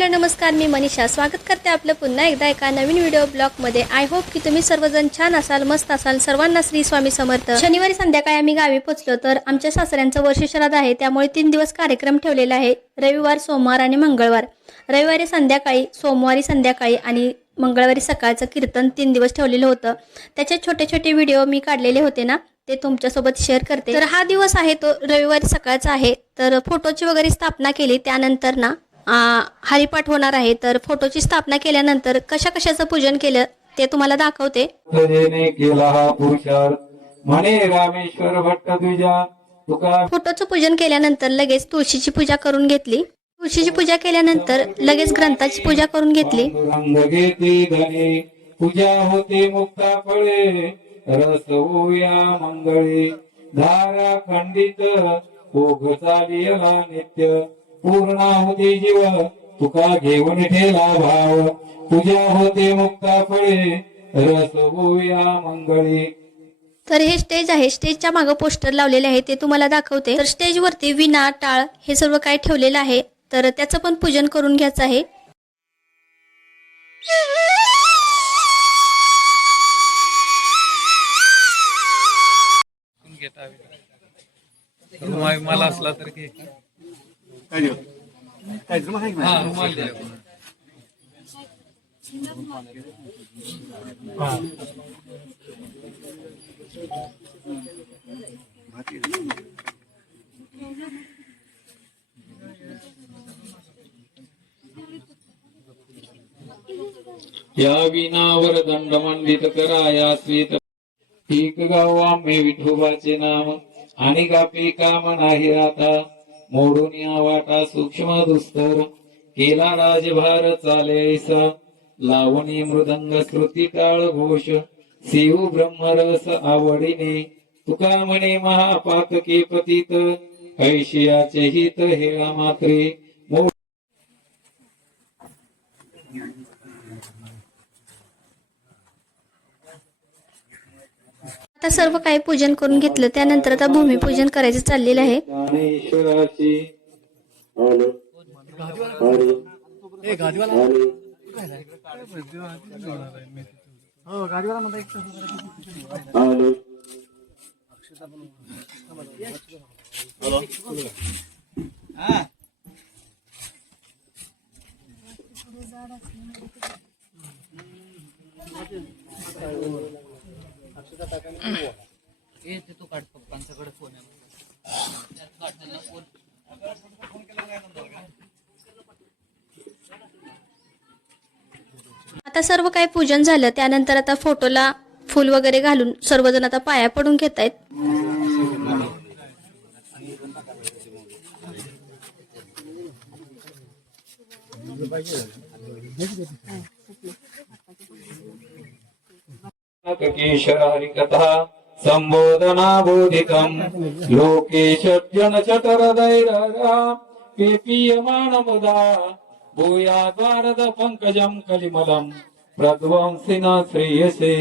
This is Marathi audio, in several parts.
हॅलो नमस्कार मी मनीषा. स्वागत करते आपलं पुन्हा एकदा एका नवीन व्हिडिओ ब्लॉगमध्ये आय होप की तुम्ही सर्वजण छान असाल मस्त असाल. सर्वांना श्री स्वामी समर्थ. शनिवारी संध्याकाळी आम्ही गावी पोचलो तर आमच्या सासऱ्यांचं वर्ष श्राद्ध आहे. त्यामुळे तीन दिवस कार्यक्रम ठेवलेला आहे. रविवार सोमवार आणि मंगळवार. रविवारी संध्याकाळी सोमवारी संध्याकाळी आणि मंगळवारी सकाळचं कीर्तन तीन दिवस ठेवलेलं होतं. त्याचे छोटे छोटे व्हिडिओ मी काढलेले होते ना ते तुमच्यासोबत शेअर करते. तर हा दिवस आहे तो रविवारी सकाळचा आहे. तर फोटोची वगैरे स्थापना केली. त्यानंतर ना हरिपाठ होणार आहे. तर फोटोची स्थापना केल्यानंतर कशा कशाचं पूजन केलं ते तुम्हाला दाखवते. फोटोचं पूजन केल्यानंतर लगेच तुळशीची पूजा करून घेतली. तुळशीची पूजा केल्यानंतर लगेच ग्रंथाची पूजा करून घेतली. पूजा होते मुक्ता फळे. रस मंगळे. धारा खंडित नित्य. पूर्णाहुती जीव तुका घेऊन ठेला भाव. पूजा होते मुक्ता फळे रस होया मंगळे. तर हे स्टेज आहे. स्टेजच्या मागं पोस्टर लावलेले आहे ते तुम्हाला दाखवते. तर स्टेजवरती विना टाळ हे सर्व काय ठेवलेलं आहे तर त्याचं पण पूजन करून घ्यायचं आहे. मला असला तर या विनावर दंड मंडित करा या स्वीत ठीक गाव आम्ही विठोबाचे नाम आणि कापी काम नाही आता मोडून या वाटा सूक्ष्म दुस्तर केला राजभार चालेसा. लावणी मृदंग श्रुती टाळ घोष शिव ब्रह्मरस आवडीने. तुका म्हणे महापातके पतित ऐशियाचे हित हेळा मात्रे. आता सर्व काही पूजन करून घेतलं. त्यानंतर आता भूमिपूजन करायचं चाललेलं आहे. ज्ञानेश्वराची हॅलो हॅलो हॅलो आता सर्व काही पूजन झालं त्यानंतर आता फोटोला फूल वगैरे घालून सर्वजण आता पाया पडून घेत आहेत केशरारिकथा संबोधना बोधिकम लोकेश जन चतरदैररा पेपीयमान मुदा भूयाद्वारद पंकजम कलिमलम रघुवंशिना श्रेयसे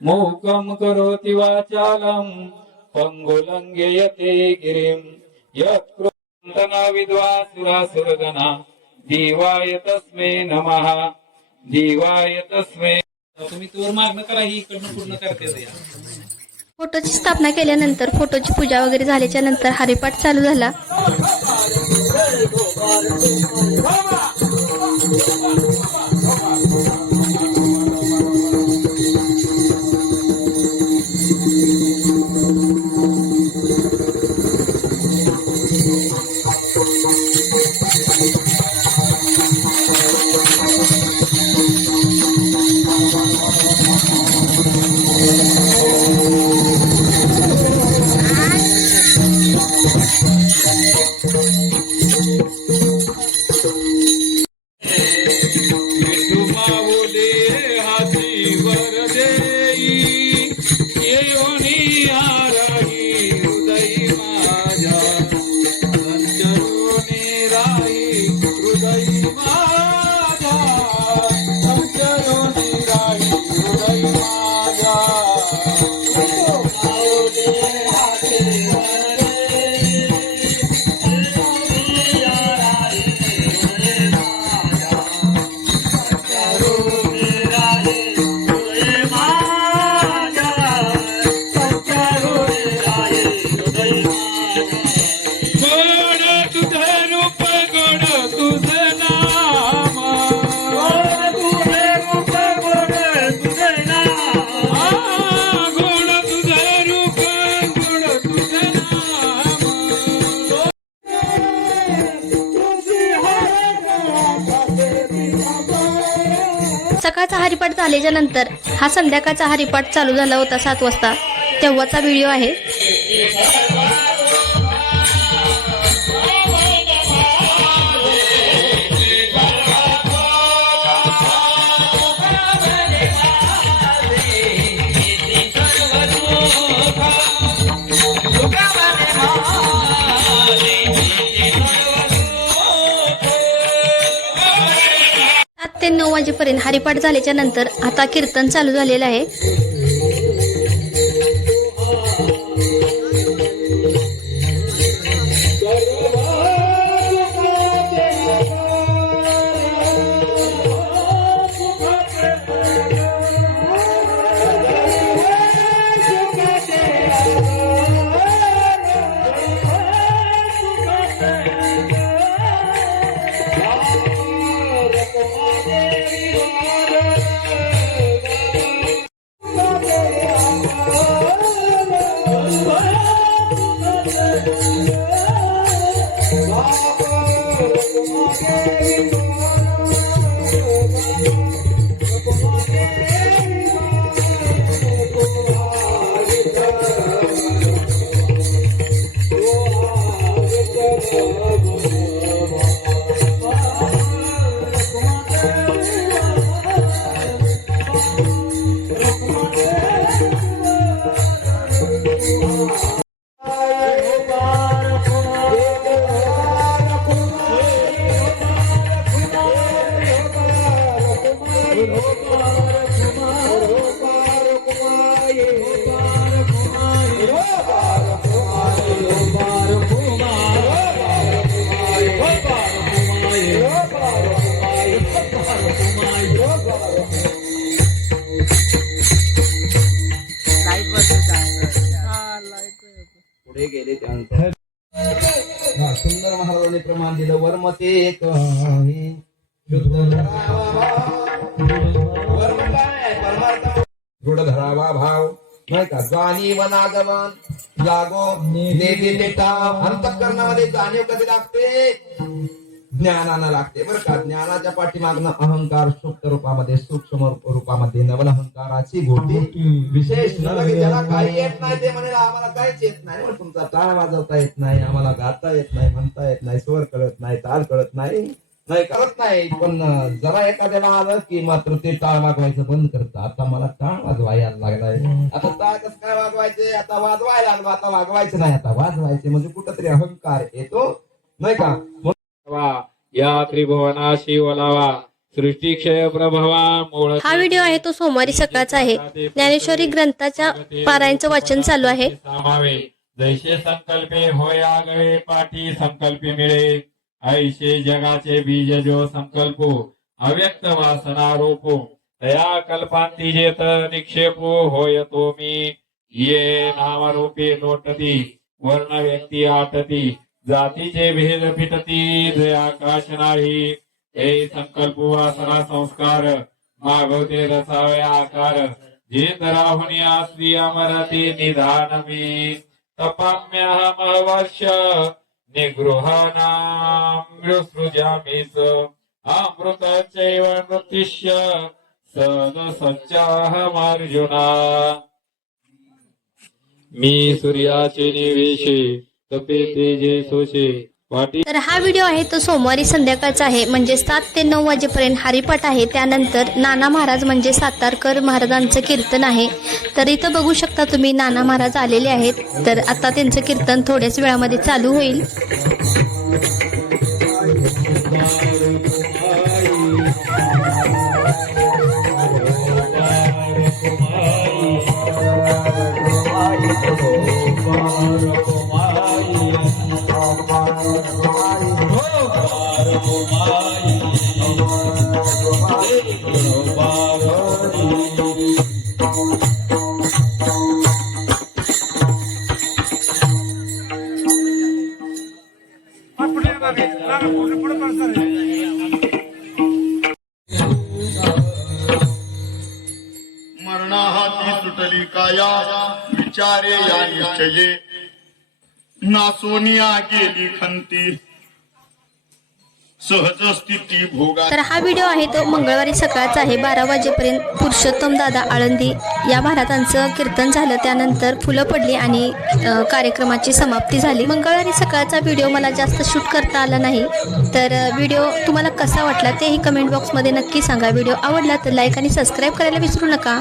मूकम् करोति वाचालम् पङ्गुलङ्घयते गिरिम् यत्कृतना विद्वा सुरासुरगणा देवाय तस्मे नमः। देवाय तस्मे तुम्ही तोर मागणं करा ही इकडनं पूर्ण करते फोटोची स्थापना केल्यानंतर फोटोची पूजा वगैरे झाल्याच्यानंतर हरिपाठ चालू झाला. Bye. सकाळचा हरिपाठ झाल्याच्यानंतर हा संध्याकाळचा हरिपाठ चालू झाला होता सात वाजता. तेव्हाचा व्हिडिओ आहे. वाजेपर्यंत हरिपाठ झाल्याच्यानंतर आता कीर्तन चालू झालेलं आहे. पुढे त्यानंतर सुंदर महाराजांनी प्रमाण दिलं. शुद्ध धरावा वर्म ते दृढ धरावा भाव. नाही का? जाणीव नागवान लागो नेते अंतकरणामध्ये जाणीव कधी लागते? ज्ञानानं लागते बरं का. ज्ञानाच्या पाठीमागनं अहंकार सुप्त रूपामध्ये सूक्ष्म रूपामध्ये नवल अहंकाराची गोटी. विशेष ज्याला काही येत नाही ते म्हणे आम्हाला काहीच येत नाही तुमचा टाळ वाजवता येत नाही आम्हाला गाता येत नाही म्हणता येत नाही स्वर कळत नाही ताल कळत नाही नाही करत नाही. पण जरा एखाद्याला आलं की मात्र ते टाळ वाजवायचं बंद करत. आता मला टाळ वाजवायला लागलाय. आता टाळ कसं काय वाजवायचे? आता वाजवायला लागलो. आता वाजवायचं नाही. आता वाजवायचे म्हणजे कुठंतरी अहंकार येतो. नाही का? वा. या त्रिभुवनाशी ओलावा. सृष्टीक्षय प्रभवा मूळ हा व्हिडिओ आहे तो सोमवारी सकाळचा आहे. ज्ञानेश्वरी ग्रंथाच्या पारायणचं वाचन चालू आहे. सामावे. जैसे संकल्पे होय आगळे पाठी संकल्पी मिळे. ऐशे जगाचे बीज जो संकल्पो अव्यक्त वासना रोपो. तया कल्पांती जेत निक्षेपो होय तो मी. ये नामरूपे नोटती वर्ण व्यक्ती आटती. जातीचे भेद फिटती जे आकाश नाही. हे संकल्प वासना संस्कार. मागवते रसावे आकार. जे तराहुनी आसली अमरती निधान मी तपाम्यहम वर्ष निगृहानामृसृजामीच अमृत चैव मृत्युष्य सद सच्चाहमार्जुना मी सूर्याचे निवेशे. सोशे तर हा व्हिडिओ आहे तो सोमवारी संध्याकाळचा आहे. म्हणजे सात ते नऊ वाजेपर्यंत हरिपाठ आहे. त्यानंतर नाना महाराज म्हणजे सातारकर महाराजांचं कीर्तन आहे. तर इथं बघू शकता तुम्ही नाना महाराज आलेले आहेत. तर आता त्यांचं कीर्तन थोड्याच वेळामध्ये चालू होईल. मरणाहाती सुटली काया विचारे या निश्चये. नासोनिया गेली खंती. तर हा व्हिडिओ आहे तो मंगळवारी सकाळचा आहे. बारा वाजेपर्यंत पुरुषोत्तम दादा आळंदी या महाराजांचं कीर्तन झालं. त्यानंतर फुलं पडली आणि कार्यक्रमाची समाप्ती झाली. मंगळवारी सकाळचा व्हिडिओ मला जास्त शूट करता आला नाही. तर व्हिडिओ तुम्हाला कसा वाटला तेही कमेंट बॉक्समध्ये नक्की सांगा. व्हिडिओ आवडला तर लाईक आणि सबस्क्राईब करायला विसरू नका.